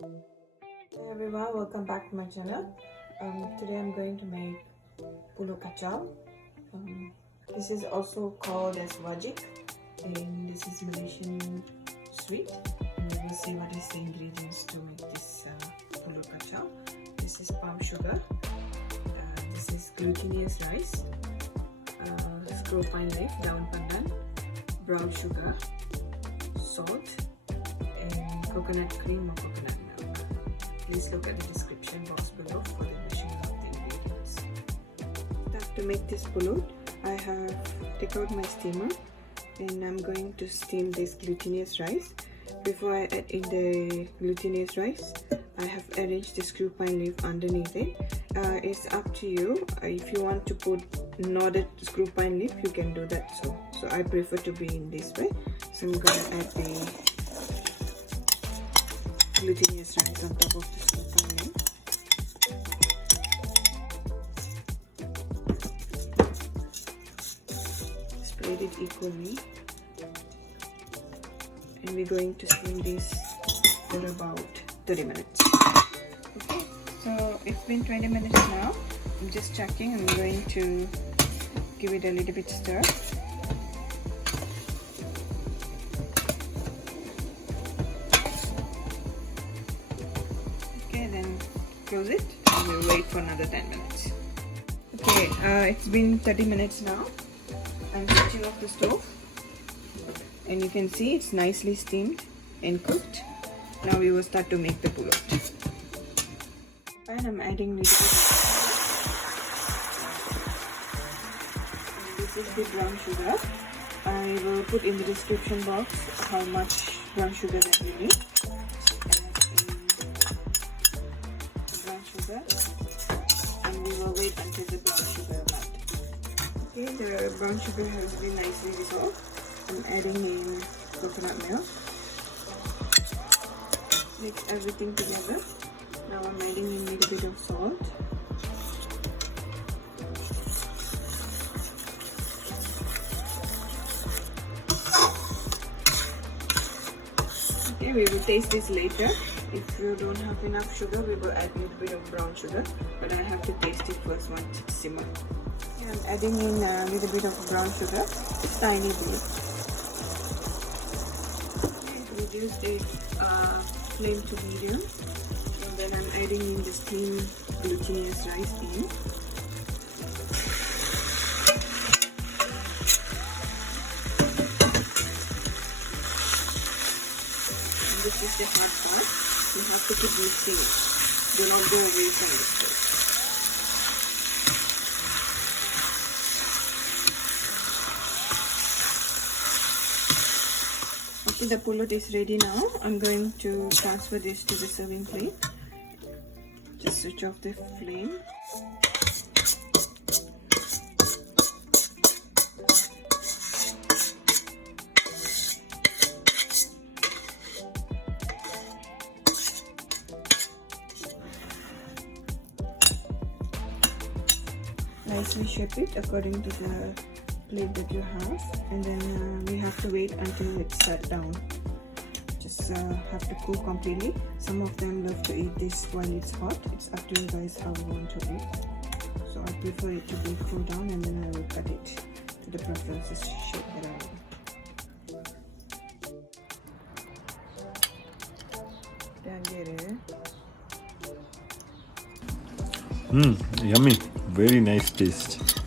Hey everyone, welcome back to my channel. Today I'm going to make Pulut kacau. This is also called as wajik, and this is Malaysian sweet. And we will see what is the ingredients to make this Pulut kacau. This is palm sugar. This is glutinous rice, screw pine leaf, daun pandan, brown sugar, salt, and coconut cream or coconut milk. Please look at the description box below for the listing of the ingredients. To make this pulut, I have taken out my steamer and I'm going to steam this glutinous rice. Before I add in the glutinous rice, I have arranged the screw pine leaf underneath it. It's up to you. If you want to put knotted screw pine leaf, you can do that. So I prefer to be in this way. So I'm going to add the glutinous rice on top of the screw pine leaf. Spread it equally. And we're going to steam this for about 30 minutes. Okay, so it's been 20 minutes now. I'm just checking. I'm going to give it a little bit stir. Okay, then close it and we'll wait for another 10 minutes. Okay, it's been 30 minutes now. I'm switching off the stove. And you can see it's nicely steamed and cooked. Now we will start to make the pulut. And I'm adding little bit. This is the brown sugar. I will put in the description box how much brown sugar that we need. Brown sugar, and we will wait until the brown sugar melts. Okay, the brown sugar has been nicely dissolved. I'm adding in coconut milk. Mix everything together. Now I'm adding in a little bit of salt. Okay, we will taste this later. If you don't have enough sugar, we will add a little bit of brown sugar. But I have to taste it first once it's simmered. Okay, I'm adding in a little bit of brown sugar, tiny bit. Reduce the flame to medium, and then I'm adding in the steamed glutinous rice in. And this is the hard part. You have to keep mixing it. Do not go away from the stove. Okay, the pulut is ready now. I'm going to transfer this to the serving plate. Just switch off the flame. Nicely shape it according to the plate that you have, and then we have to wait until it's set down. Just have to cool completely. Some of them love to eat this while it's hot. It's up to you guys how you want to eat. So I prefer it to be cool down, and then I will cut it to the preferences shape that I want. Yummy. Very nice taste.